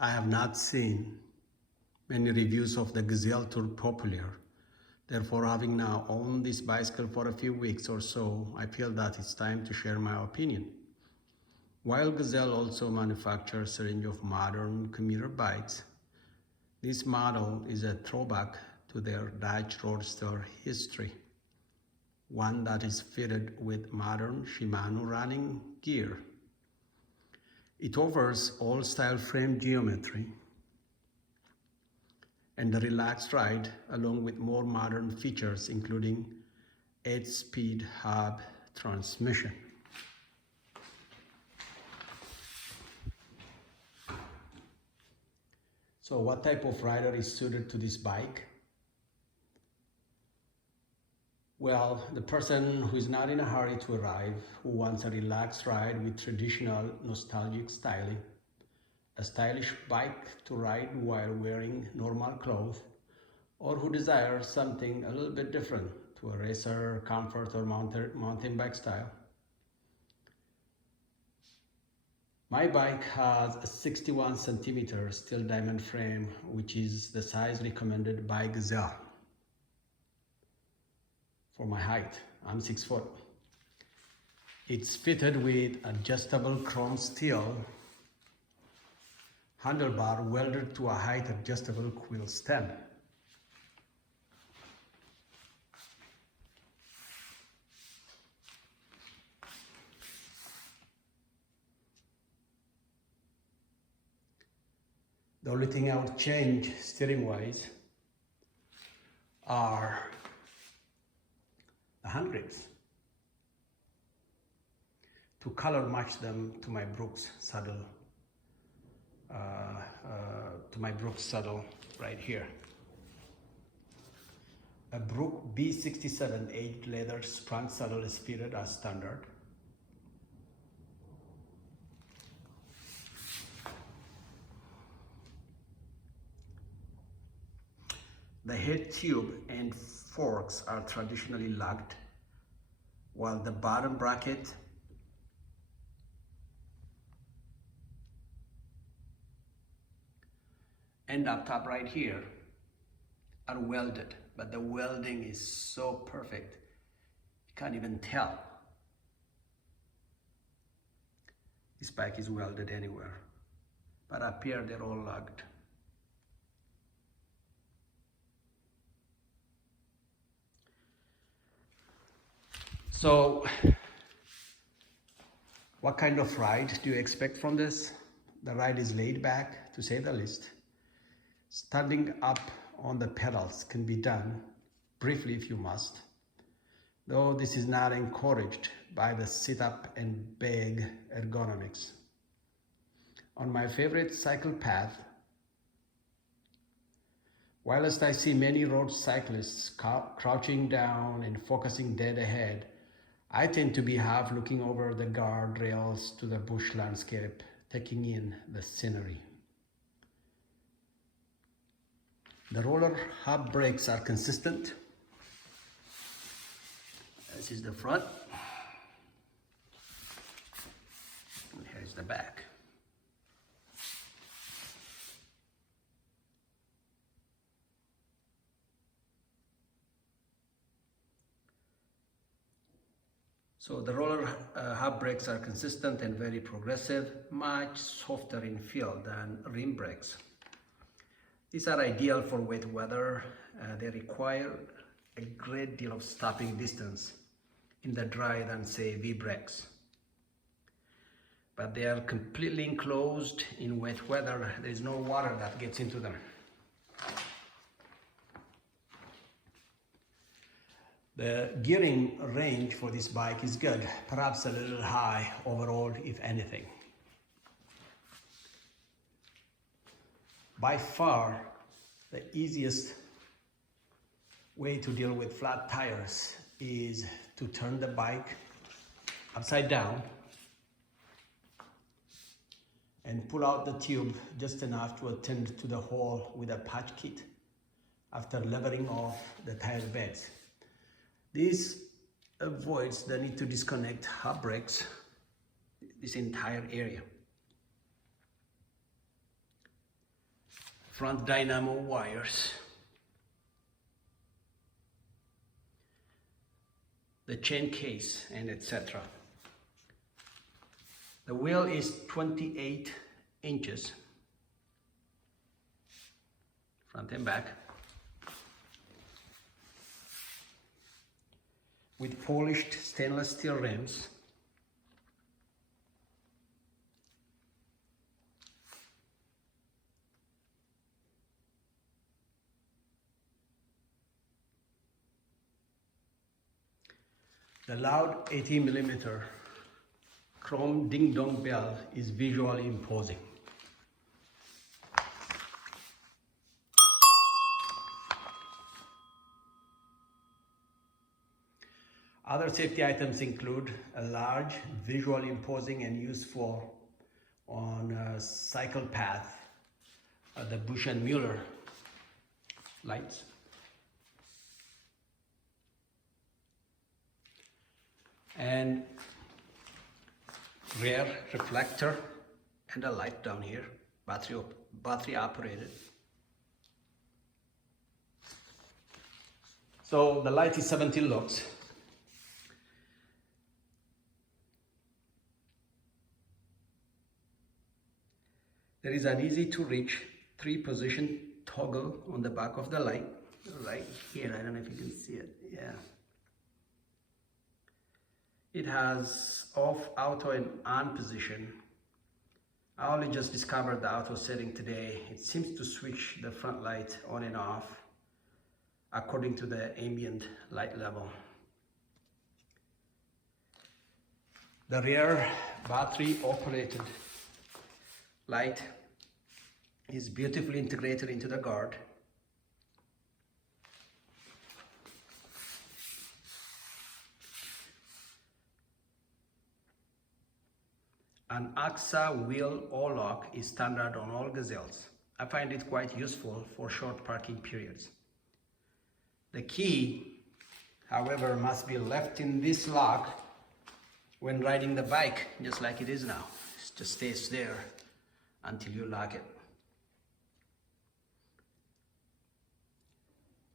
I have not seen many reviews of the Gazelle Tour Populair. Therefore, having now owned this bicycle for a few weeks or so, I feel that it's time to share my opinion. While Gazelle also manufactures a range of modern commuter bikes, this model is a throwback to their Dutch roadster history, one that is fitted with modern Shimano running gear. It offers all-style frame geometry and a relaxed ride, along with more modern features including 8-speed hub transmission. So what type of rider is suited to this bike? Well, the person who is not in a hurry to arrive, who wants a relaxed ride with traditional nostalgic styling, a stylish bike to ride while wearing normal clothes, or who desires something a little bit different to a racer, comfort, or mountain bike style. My bike has a 61 centimeter steel diamond frame, which is the size recommended by Gazelle. For my height, I'm 6 foot. It's fitted with adjustable chrome steel handlebar welded to a height adjustable quill stem. The only thing I would change steering wise are the hand grips to color match them to my Brooks saddle, right here. A Brook B67 aged leather sprung saddle is fitted as standard. The head tube and forks are traditionally locked, while the bottom bracket and up top right here are welded, but the welding is so perfect you can't even tell this bike is welded anywhere, but up here they're all locked. So what kind of ride do you expect from this? The ride is laid back, to say the least. Standing up on the pedals can be done briefly if you must, though this is not encouraged by the sit-up and beg ergonomics. On my favorite cycle path, whilst I see many road cyclists crouching down and focusing dead ahead, I tend to be half looking over the guardrails to the bush landscape, taking in the scenery. The roller hub brakes are consistent. This is the front, and here's the back. So the roller hub brakes are consistent and very progressive, much softer in feel than rim brakes. These are ideal for wet weather. They require a great deal of stopping distance in the dry than, say, V-brakes. But they are completely enclosed in wet weather. There is no water that gets into them. The gearing range for this bike is good, perhaps a little high overall, if anything. By far, the easiest way to deal with flat tires is to turn the bike upside down and pull out the tube just enough to attend to the hole with a patch kit after leveling off the tire beds. This avoids the need to disconnect hub brakes, this entire area. front dynamo wires, the chain case, and etc. The wheel is 28 inches, front and back, with polished stainless steel rims. The loud 80mm chrome ding-dong bell is visually imposing. Other safety items include a large, visually imposing and useful on a cycle path, the Bush and Mueller lights, and rear reflector and a light down here, battery operated. So the light is 17 lux. There is an easy to reach 3-position toggle on the back of the light, right here. I don't know if you can see it. Yeah. It has off, auto, and on position. I only just discovered the auto setting today. It seems to switch the front light on and off according to the ambient light level. The rear battery operated light is beautifully integrated into the guard. An AXA wheel O-lock is standard on all Gazelles. I find it quite useful for short parking periods. The key, however, must be left in this lock when riding the bike, just like it is now. It just stays there until you lock it.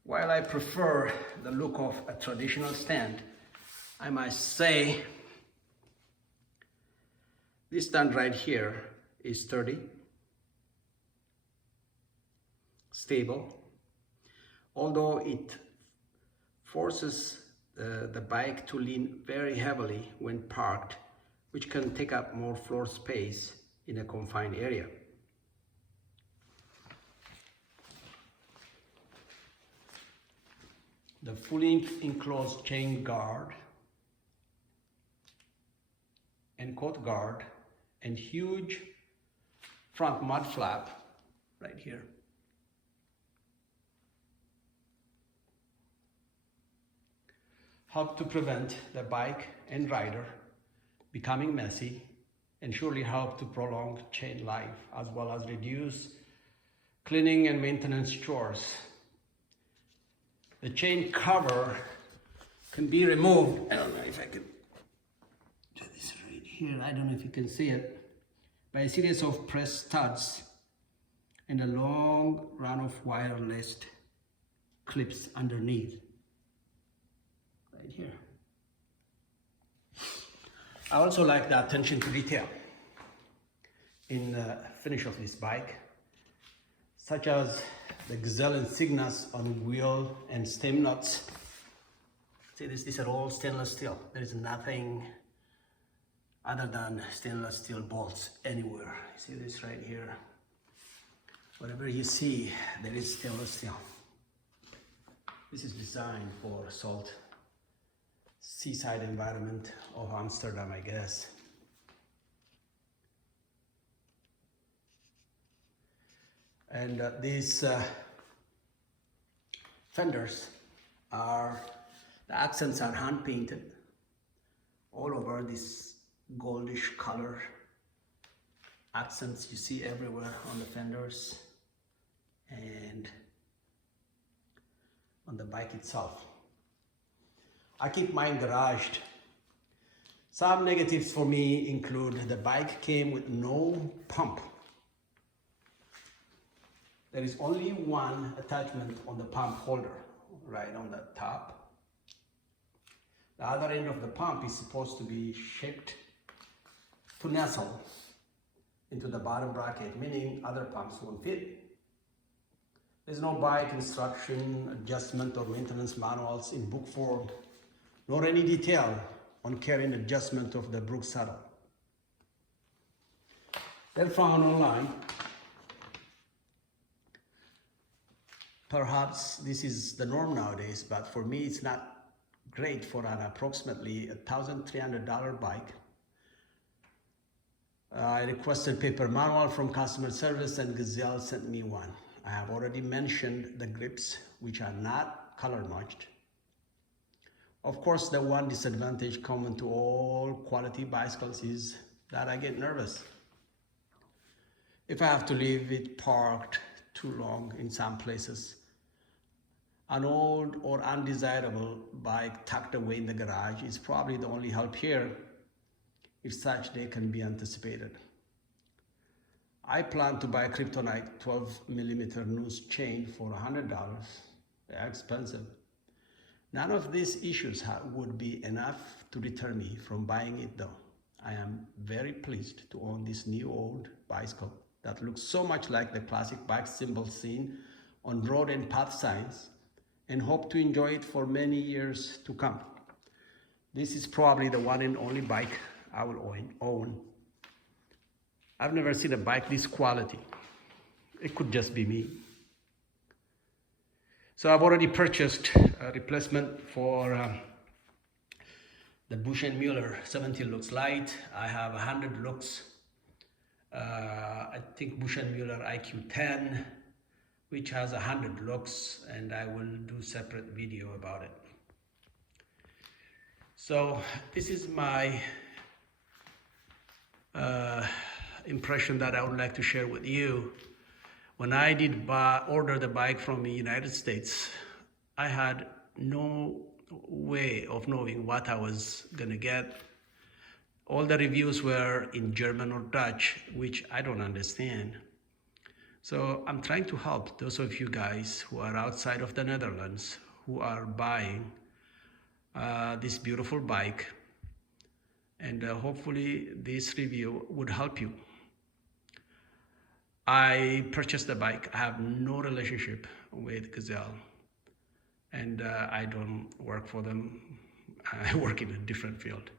While I prefer the look of a traditional stand, I must say this stand right here is sturdy, stable, although it forces the bike to lean very heavily when parked, which can take up more floor space in a confined area. The fully enclosed chain guard and coat guard and huge front mud flap right here help to prevent the bike and rider becoming messy and surely help to prolong chain life as well as reduce cleaning and maintenance chores. The chain cover can be removed. I don't know if I can do this right here. I don't know if you can see it. By a series of press studs and a long run of wireless clips underneath. Right here. I also like the attention to detail in the finish of this bike, such as the Gazelle insignias on wheel and stem nuts. See this, these are all stainless steel. There is nothing other than stainless steel bolts anywhere. See this right here? Whatever you see, there is stainless steel. This is designed for salt seaside environment of Amsterdam, I guess. And these fenders the accents are hand painted all over this goldish color. Accents you see everywhere on the fenders and on the bike itself. I keep mine garaged. Some negatives for me include the bike came with no pump. There is only one attachment on the pump holder, right on the top. The other end of the pump is supposed to be shaped to nestle into the bottom bracket, meaning other pumps won't fit. There's no bike instruction, adjustment, or maintenance manuals in book form, nor any detail on carrying adjustment of the Brooks saddle. They're found online. Perhaps this is the norm nowadays, but for me it's not great for an approximately $1,300 bike. I requested paper manual from customer service and Gazelle sent me one. I have already mentioned the grips, which are not color matched. Of course, the one disadvantage common to all quality bicycles is that I get nervous. If I have to leave it parked too long in some places, an old or undesirable bike tucked away in the garage is probably the only help here, if such day can be anticipated. I plan to buy a Kryptonite 12mm noose chain for $100. They're expensive. None of these issues would be enough to deter me from buying it though. I am very pleased to own this new old bicycle that looks so much like the classic bike symbol seen on road and path signs, and hope to enjoy it for many years to come. This is probably the one and only bike I will own. I've never seen a bike this quality. It could just be me. So I've already purchased a replacement for the Bush & Muller 70 lux light. I have 100 lux. I think Bush & Muller IQ10, which has 100 lux, and I will do separate video about it. So this is my impression that I would like to share with you. When I did order the bike from the United States, I had no way of knowing what I was gonna get. All the reviews were in German or Dutch, which I don't understand. So I'm trying to help those of you guys who are outside of the Netherlands, who are buying this beautiful bike, and hopefully this review would help you. I purchased the bike. I have no relationship with Gazelle, and I don't work for them. I work in a different field.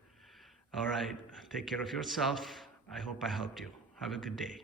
All right, take care of yourself. I hope I helped you. Have a good day.